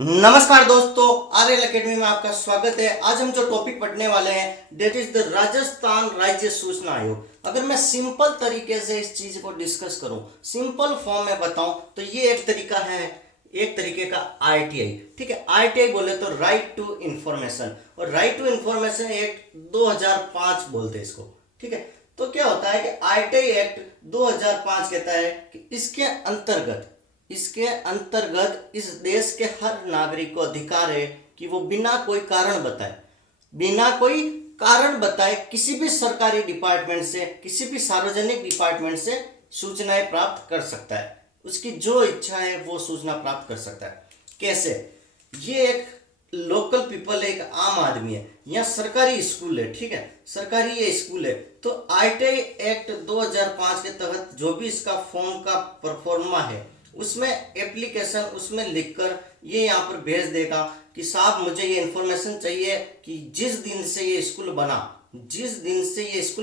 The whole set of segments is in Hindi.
नमस्कार दोस्तों, आरएल एकेडमी में आपका स्वागत है। आज हम जो टॉपिक पढ़ने वाले हैं डेट इज द राजस्थान राज्य सूचना आयोग। अगर मैं सिंपल तरीके से इस चीज को डिस्कस करूं, सिंपल फॉर्म में बताऊं तो ये एक तरीका है, एक तरीके का आईटीआई। ठीक है, आईटीआई बोले तो राइट टू इंफॉर्मेशन, और राइट टू इंफॉर्मेशन एक्ट 2005 बोलते हैं इसको। ठीक है, तो क्या होता है कि आईटीआई एक्ट 2005 कहता है कि इसके अंतर्गत इस देश के हर नागरिक को अधिकार है कि वो बिना कोई कारण बताए किसी भी सरकारी डिपार्टमेंट से, किसी भी सार्वजनिक डिपार्टमेंट से सूचनाएं प्राप्त कर सकता है। उसकी जो इच्छा है वो सूचना प्राप्त कर सकता है। कैसे? ये एक लोकल पीपल है, एक आम आदमी है, या सरकारी स्कूल है। ठीक है, सरकारी ये स्कूल है, तो आईटीआई एक्ट 2005 के तहत जो भी इसका फॉर्म का परफॉर्मा है उसमें एप्लीकेशन उसमें लिखकर ये यहाँ पर भेज देगा कि साहब मुझे ये इन्फॉर्मेशन चाहिए कि जिस दिन से ये स्कूल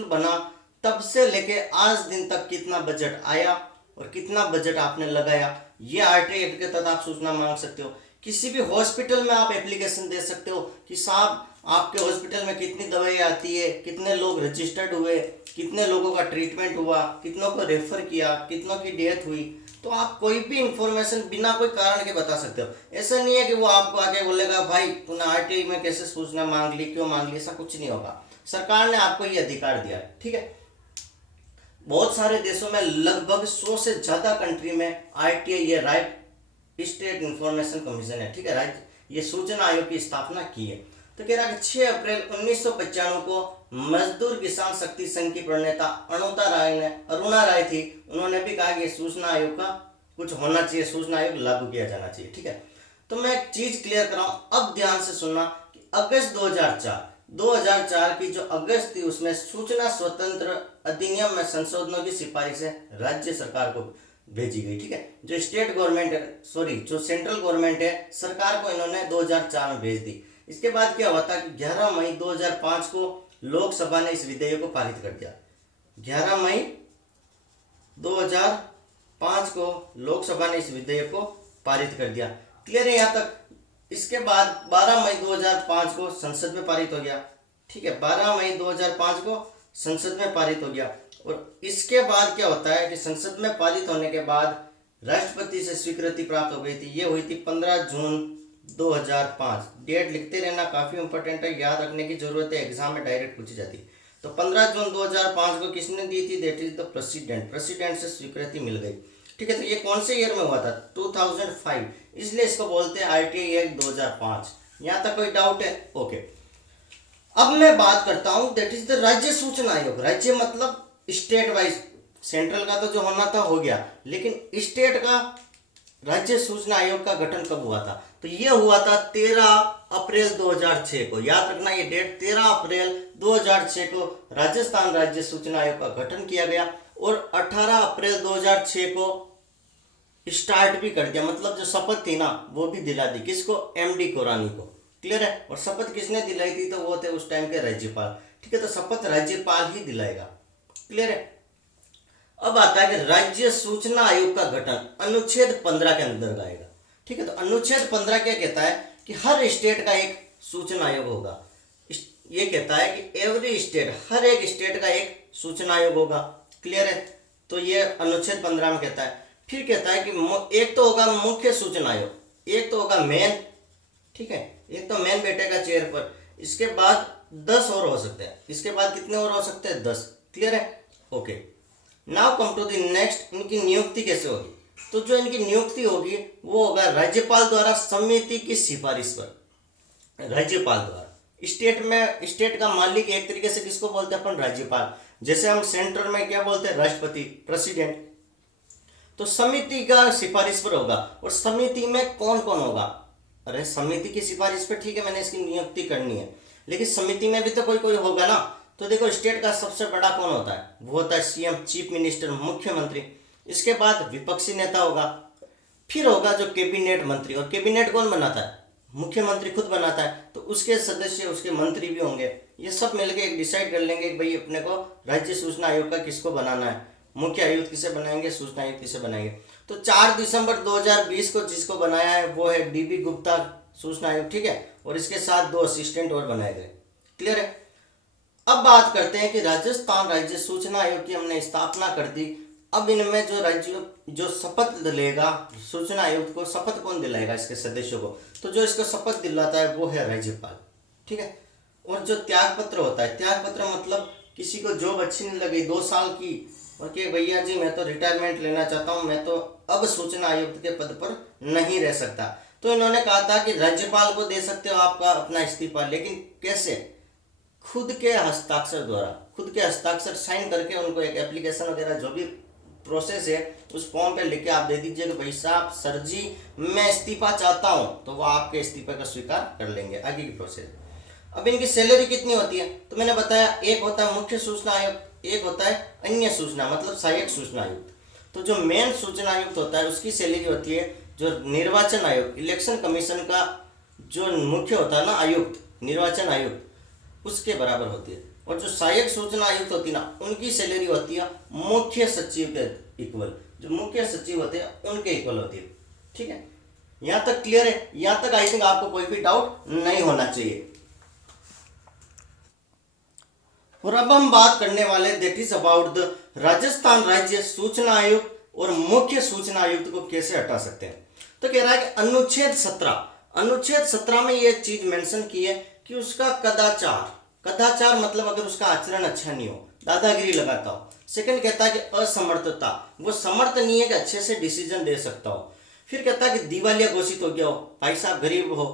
बना तब से लेके आज दिन तक कितना बजट आया और कितना बजट आपने लगाया। ये आरटीआई एक्ट के तहत आप सूचना मांग सकते हो। किसी भी हॉस्पिटल में आप एप्लीकेशन दे सकते हो कि साहब आपके हॉस्पिटल में कितनी दवाई आती है, कितने लोग रजिस्टर्ड हुए, कितने लोगों का ट्रीटमेंट हुआ, कितनों को रेफर किया, कितनों की डेथ हुई। तो आप कोई भी इंफॉर्मेशन बिना कोई कारण के बता सकते हो। ऐसा नहीं है कि वो आपको आके बोलेगा भाई तूने आरटीआई में कैसे सूचना मांग ली, क्यों मांग ली। ऐसा कुछ नहीं होगा, सरकार ने आपको ये अधिकार दिया है। ठीक है, बहुत सारे देशों में लगभग 100 से ज्यादा कंट्री में आरटीआई ये राइट स्टेट इंफॉर्मेशन कमीशन है। ठीक है, राज्य ये सूचना आयोग की स्थापना की है। तो कह रहा है कि 6 अप्रैल 1995 को मजदूर किसान शक्ति संघ की प्रणेता अरुणा राय थी, उन्होंने भी कहा कि सूचना आयोग का कुछ होना चाहिए, सूचना आयोग लागू किया जाना चाहिए। ठीक है, तो मैं एक चीज क्लियर कराऊं, अब ध्यान से सुनना कि अगस्त 2004 की जो अगस्त थी उसमें सूचना स्वतंत्र अधिनियम में संशोधनों की सिफारिशें राज्य सरकार को भेजी गई। ठीक है, जो स्टेट गवर्नमेंट है, जो सेंट्रल गवर्नमेंट है, सरकार को इन्होंने 2004 में भेज दी। इसके बाद क्या हुआ था कि 11 मई 2005 को लोकसभा ने इस विधेयक को पारित कर दिया। 11 मई 2005 को लोकसभा ने इस विधेयक को पारित कर दिया। क्लियर है यहाँ तक? इसके बाद 12 मई 2005 को संसद में पारित हो गया। ठीक है, 12 मई 2005 को संसद में पारित हो गया। और इसके बाद क्या होता है कि संसद में पारित होने के बाद राष्ट्रपति से स्वीकृति प्राप्त हो गई थी। ये हुई थी 15 जून 2005। डेट लिखते रहना, काफी इंपॉर्टेंट है, याद रखने की जरूरत है, एग्जाम में डायरेक्ट पूछी जाती। तो 15 जून 2005 को किसने दी थी? दैट इज द प्रेसिडेंट से स्वीकृति मिल गई। ठीक है, तो ये कौन से ईयर में हुआ था? 2005, इसलिए इसको बोलते हैं आरटीआई एक्ट 2005। यहाँ तक कोई डाउट है? ओके, अब मैं बात करता हूं दैट इज द राज्य सूचना आयोग। राज्य मतलब स्टेट वाइज, सेंट्रल का तो जो होना था हो गया, लेकिन स्टेट का राज्य सूचना आयोग का गठन कब हुआ था? तो यह हुआ था 13 अप्रैल 2006 को। याद रखना ये डेट, 13 अप्रैल 2006 को राजस्थान राज्य सूचना आयोग का गठन किया गया और 18 अप्रैल 2006 को स्टार्ट भी कर दिया। मतलब जो शपथ थी ना वो भी दिला दी, किसको? एमडी कोरानी को। क्लियर है? और शपथ किसने दिलाई थी? तो वो थे उस टाइम के राज्यपाल। ठीक है, तो शपथ राज्यपाल ही दिलाएगा। क्लियर है? अब आता है कि राज्य सूचना आयोग का गठन अनुच्छेद 15 के अंदर आएगा। ठीक है, तो अनुच्छेद 15 क्या कहता है कि हर स्टेट का एक सूचना आयोग होगा। ये कहता है कि एवरी स्टेट, हर एक स्टेट का एक सूचना आयोग होगा। क्लियर है? तो ये अनुच्छेद 15 में कहता है। फिर कहता है कि एक तो होगा मुख्य सूचना आयोग, एक तो होगा मेन। ठीक है, एक तो मेन बैठेगा चेयर पर। इसके बाद 10 और हो सकते हैं। इसके बाद कितने और हो सकते हैं? 10। क्लियर है? Okay, now come to the next. इनकी नियुक्ति कैसे होगी? तो जो इनकी नियुक्ति होगी वो होगा राज्यपाल द्वारा समिति की सिफारिश पर। राज्यपाल द्वारा स्टेट का मालिक एक तरीके से किसको बोलते हैं अपन? राज्यपाल। जैसे हम सेंटर में क्या बोलते हैं? राष्ट्रपति, प्रेसिडेंट। तो समिति का सिफारिश पर होगा। और समिति में कौन कौन होगा? अरे समिति की सिफारिश पर ठीक है, मैंने इसकी नियुक्ति करनी है, लेकिन समिति में भी तो कोई कोई होगा ना। तो देखो, स्टेट का सबसे बड़ा कौन होता है? वो होता है सीएम, चीफ मिनिस्टर, मुख्यमंत्री। इसके बाद विपक्षी नेता होगा, फिर होगा जो कैबिनेट मंत्री। और कैबिनेट कौन बनाता है? मुख्यमंत्री खुद बनाता है। तो उसके सदस्य, उसके मंत्री भी होंगे। ये सब मिलकर एक डिसाइड कर लेंगे कि भाई अपने को राज्य सूचना आयोग का किसको बनाना है। मुख्य आयुक्त किसे बनाएंगे, सूचना आयुक्त किसे बनाएंगे। तो 4 दिसंबर 2020 को जिसको बनाया है वो है डीबी गुप्ता सूचना आयुक्त, ठीक है। और इसके साथ 2 असिस्टेंट और बनाए गए। क्लियर है। अब बात करते हैं कि राजस्थान राज्य सूचना आयोग की हमने स्थापना कर दी। अब इनमें जो राज्य जो शपथ लेगा सूचना आयुक्त को, शपथ कौन दिलाएगा इसके सदस्यों को, तो जो इसको शपथ दिलाता है वो है राज्यपाल, ठीक है। और जो त्याग पत्र होता है, त्याग पत्र मतलब किसी को जॉब अच्छी नहीं लगी 2 साल की और कि भैया जी मैं तो रिटायरमेंट लेना चाहता हूँ, मैं तो अब सूचना आयुक्त के पद पर नहीं रह सकता, तो इन्होंने कहा था कि राज्यपाल को दे सकते हो आपका अपना इस्तीफा, लेकिन कैसे, खुद के हस्ताक्षर द्वारा, खुद के हस्ताक्षर साइन करके उनको एक एप्लीकेशन वगैरह जो भी प्रोसेस है उस फॉर्म पे लिख के आप दे दीजिए कि भाई साहब सर जी मैं इस्तीफा चाहता हूँ, तो वो आपके इस्तीफे का स्वीकार कर लेंगे। आगे की प्रोसेस। अब इनकी सैलरी कितनी होती है, तो मैंने बताया एक होता है मुख्य सूचना आयुक्त, एक होता है अन्य सूचना मतलब सहायक सूचना आयुक्त। तो जो मेन सूचना आयुक्त होता है उसकी सैलरी होती है जो निर्वाचन आयोग, इलेक्शन कमीशन का जो मुख्य होता है ना आयुक्त, निर्वाचन आयुक्त, उसके बराबर होती है। और जो सहायक सूचना आयुक्त होती है ना उनकी सैलरी होती है मुख्य सचिव के इक्वल, जो मुख्य सचिव होते हैं उनके इक्वल होती है, ठीक है। यहाँ तक क्लियर है, यहाँ तक आई थिंक आपको कोई भी डाउट नहीं होना चाहिए। और अब हम बात करने वाले that is about the Rajasthan राज्य सूचना आयुक्त और मुख्य सूचना आयुक्त को कैसे हटा सकते हैं। तो कह रहा है कि अनुच्छेद 17 में यह चीज मेंशन की है कि उसका कदाचार मतलब अगर उसका आचरण अच्छा नहीं हो, दादागिरी लगाता हो। सेकंड कहता है कि असमर्थता, वो समर्थ नहीं है कि अच्छे से डिसीजन दे सकता हो। फिर कहता है कि दिवालिया घोषित हो गया हो, भाई साहब गरीब हो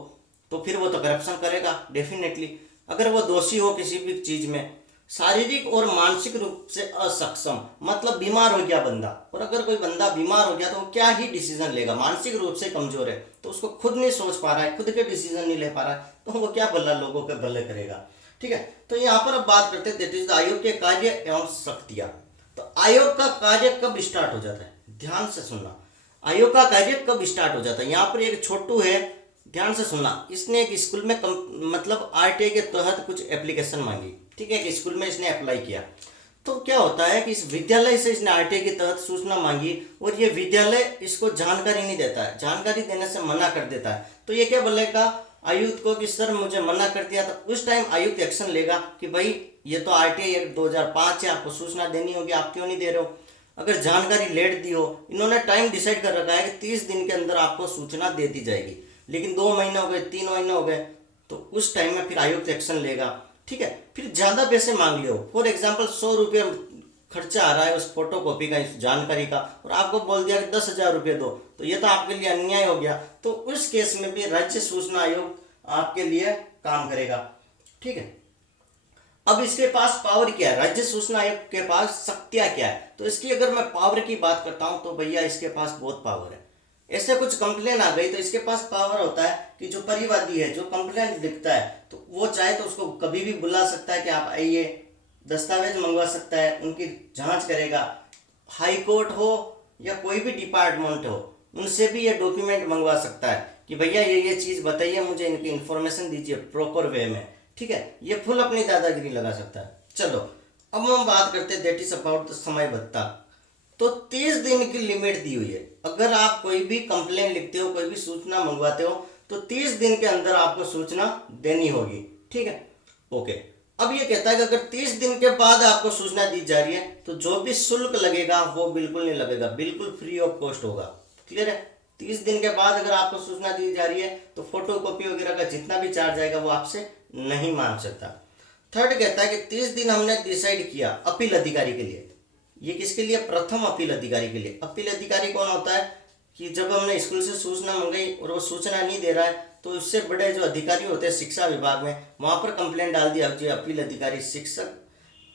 तो फिर वो तो करप्शन करेगा डेफिनेटली। अगर वो दोषी हो किसी भी चीज में, शारीरिक और मानसिक रूप से असक्षम मतलब बीमार हो गया बंदा, और अगर कोई बंदा बीमार हो गया तो वो क्या ही डिसीजन लेगा, मानसिक रूप से कमजोर है तो उसको खुद नहीं सोच पा रहा है, खुद के डिसीजन नहीं ले पा रहा है, तो वो क्या भला लोगों के भले करेगा, ठीक है। तो यहाँ पर अब बात करते हैं दैट इज आयोग के कार्य एवं शक्तियां। तो आयोग का कार्य कब स्टार्ट हो जाता है, ध्यान से सुनना, आयोग का कार्य कब स्टार्ट हो जाता है। यहाँ पर एक छोटू है, ध्यान से सुनना, इसने एक स्कूल में मतलब आरटीआई के तहत कुछ एप्लीकेशन मांगी, ठीक है, कि स्कूल में इसने अप्लाई किया। तो क्या होता है कि इस विद्यालय से इसने आरटीआई के तहत सूचना मांगी और ये विद्यालय इसको जानकारी नहीं देता है, जानकारी देने से मना कर देता है। तो ये क्या बोलेगा आयुक्त को कि सर मुझे मना कर दिया, तो उस टाइम आयुक्त एक्शन लेगा कि भाई ये तो आरटीआई एक्ट 2005 है, आपको सूचना देनी होगी, आप क्यों नहीं दे रहे हो। अगर जानकारी लेट दी हो, इन्होंने टाइम डिसाइड कर रखा है कि 30 दिन के अंदर आपको सूचना दे दी जाएगी, लेकिन 2 महीने हो गए, 3 महीने हो गए, तो उस टाइम में फिर आयुक्त एक्शन लेगा, ठीक है। फिर ज़्यादा पैसे मांग लियो, फॉर एग्जाम्पल 100 रुपये खर्चा आ रहा है उस फोटो कॉपी का, इस जानकारी का, और आपको बोल दिया कि 10,000 रुपये दो, तो ये तो आपके लिए अन्याय हो गया। तो उस केस में भी राज्य सूचना आयोग आपके लिए काम करेगा, ठीक है। अब इसके पास पावर क्या है, राज्य सूचना आयोग के पास शक्तियां क्या है। तो इसकी अगर मैं पावर की बात करता हूं तो भैया इसके पास बहुत पावर है। ऐसे कुछ कंप्लेन आ गई तो इसके पास पावर होता है कि जो परिवादी है, जो कंप्लेंट लिखता है, तो वो चाहे तो उसको कभी भी बुला सकता है कि आप आइए, दस्तावेज मंगवा सकता है, उनकी जांच करेगा। हाई कोर्ट हो या कोई भी डिपार्टमेंट हो, उनसे भी ये डॉक्यूमेंट मंगवा सकता है कि भैया ये चीज़ बताइए, मुझे इनकी इन्फॉर्मेशन दीजिए प्रॉपर वे में, ठीक है। ये फुल अपनी दादागिरी लगा सकता है। चलो अब हम बात करते हैं दैट इज अबाउट द समय भत्ता। तो 30 दिन की लिमिट दी हुई है, अगर आप कोई भी कंप्लेन लिखते हो, कोई भी सूचना मंगवाते हो, तो 30 दिन के अंदर आपको सूचना देनी होगी, ठीक है, ओके। अब ये कहता है कि अगर 30 दिन के बाद आपको सूचना दी जा रही है तो जो भी शुल्क लगेगा वो बिल्कुल नहीं लगेगा, बिल्कुल फ्री ऑफ कॉस्ट होगा, क्लियर है। 30 दिन के बाद अगर आपको सूचना दी जा रही है तो फोटो कॉपी वगैरह का जितना भी चार्ज आएगा वो आपसे नहीं मांग सकता। थर्ड कहता है कि 30 दिन हमने डिसाइड किया अपील अधिकारी के लिए। ये किसके लिए, प्रथम अपील अधिकारी के लिए। अपील अधिकारी कौन होता है कि जब हमने स्कूल से सूचना मंगाई और वो सूचना नहीं दे रहा है तो उससे बड़े जो अधिकारी होते हैं शिक्षा विभाग में, वहाँ पर कंप्लेंट डाल दिया जो अपील अधिकारी शिक्षक,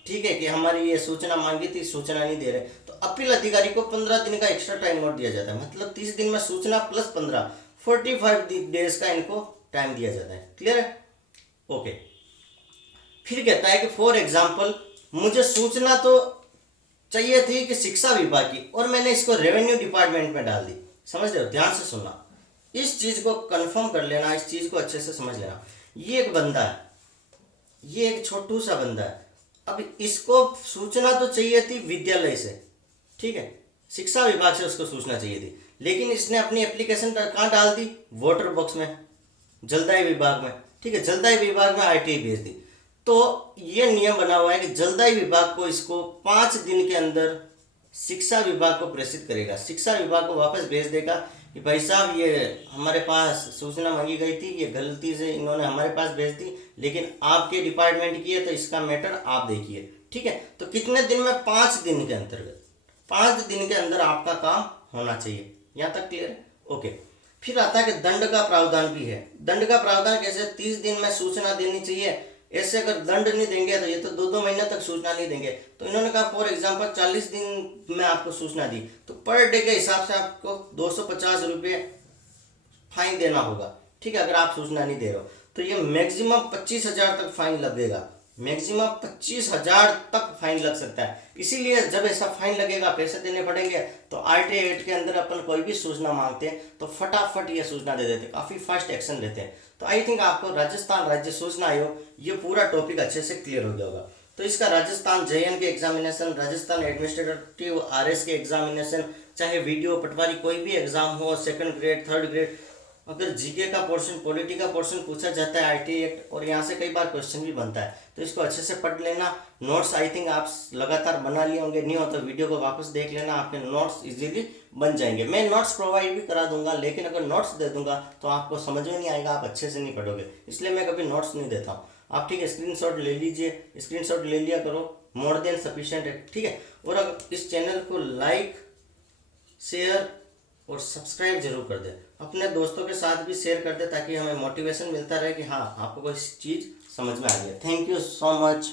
ठीक है, कि हमारी ये सूचना मांगी थी, सूचना नहीं दे रहे, तो अपील अधिकारी को 15 दिन का एक्स्ट्रा टाइम और दिया जाता है। मतलब 30 दिन में सूचना प्लस 15, 45 डेज का इनको टाइम दिया जाता है, क्लियर है, ओके। फिर कहता है कि फॉर एग्जाम्पल मुझे सूचना तो चाहिए थी कि शिक्षा विभाग की, और मैंने इसको रेवेन्यू डिपार्टमेंट में डाल दी। समझ रहे हो, ध्यान से सुनना, इस चीज को कंफर्म कर लेना, इस चीज को अच्छे से समझ लेना। ये एक बंदा है, ये एक छोटू सा बंदा है, अब इसको सूचना तो चाहिए थी विद्यालय से, ठीक है, शिक्षा विभाग से उसको सूचना चाहिए थी, लेकिन इसने अपनी एप्लीकेशन कहाँ डाल दी, वोटर बॉक्स में, जलदायु विभाग में। ठीक है, जलदायु विभाग में आरटीआई भेज दी। तो ये नियम बना हुआ है कि जलदायु विभाग को इसको 5 दिन के अंदर शिक्षा विभाग को प्रेषित करेगा, शिक्षा विभाग को वापस भेज देगा कि भाई साहब ये हमारे पास सूचना मांगी गई थी, ये गलती से इन्होंने हमारे पास भेज दी, लेकिन आपके डिपार्टमेंट की है तो इसका मैटर आप देखिए। ठीक है, तो कितने दिन में, 5 दिन के अंतर्गत, 5 दिन के अंदर आपका काम होना चाहिए। यहाँ तक क्लियर है? ओके। फिर आता है कि दंड का प्रावधान भी है। दंड का प्रावधान कैसे, 30 दिन में सूचना देनी चाहिए। ऐसे अगर दंड नहीं देंगे तो ये तो 2-2 महीने तक सूचना नहीं देंगे। तो इन्होंने कहा फॉर एग्जांपल 40 दिन में आपको सूचना दी, तो पर डे के हिसाब से आपको 250 रुपये फाइन देना होगा। ठीक है, अगर आप सूचना नहीं दे रहे हो तो ये मैक्सिमम 25,000 तक फाइन लगेगा, मैक्सिमम 25,000 तक फाइन लग सकता है। इसीलिए जब ऐसा फाइन लगेगा, पैसे देने पड़ेंगे, तो आरटीआई एक्ट के अंदर अपन कोई भी सूचना मांगते हैं तो फटाफट ये सूचना दे देते हैं, काफ़ी फास्ट एक्शन लेते हैं। तो आई थिंक आपको राजस्थान राज्य सूचना आयोग ये पूरा टॉपिक अच्छे से क्लियर हो गया होगा। तो इसका राजस्थान JN के एग्जामिनेशन, राजस्थान एडमिनिस्ट्रेटिव RS के एग्जामिनेशन, चाहे वीडियो पटवारी कोई भी एग्जाम हो, 2nd ग्रेड 3rd ग्रेड, अगर जीके का पोर्शन, पॉलिटी का पोर्शन पूछा जाता है आरटीआई एक्ट, और यहाँ से कई बार क्वेश्चन भी बनता है, तो इसको अच्छे से पढ़ लेना। नोट्स आई थिंक आप लगातार बना लिए होंगे, नहीं हो तो वीडियो को वापस देख लेना, आपके नोट्स इजीली बन जाएंगे। मैं नोट्स प्रोवाइड भी करा दूंगा, लेकिन अगर नोट्स दे दूंगा तो आपको समझ में नहीं आएगा, आप अच्छे से नहीं पढ़ोगे, इसलिए मैं कभी नोट्स नहीं देता हूँ। आप ठीक है, स्क्रीनशॉट ले लीजिए, स्क्रीनशॉट ले लिया करो, मोर देन सफिशिएंट है। ठीक है, और अगर इस चैनल को लाइक, शेयर और सब्सक्राइब जरूर कर दे, अपने दोस्तों के साथ भी शेयर कर दे, ताकि हमें मोटिवेशन मिलता रहे कि हाँ आपको कोई चीज़ समझ में आ गई है। Thank you so much.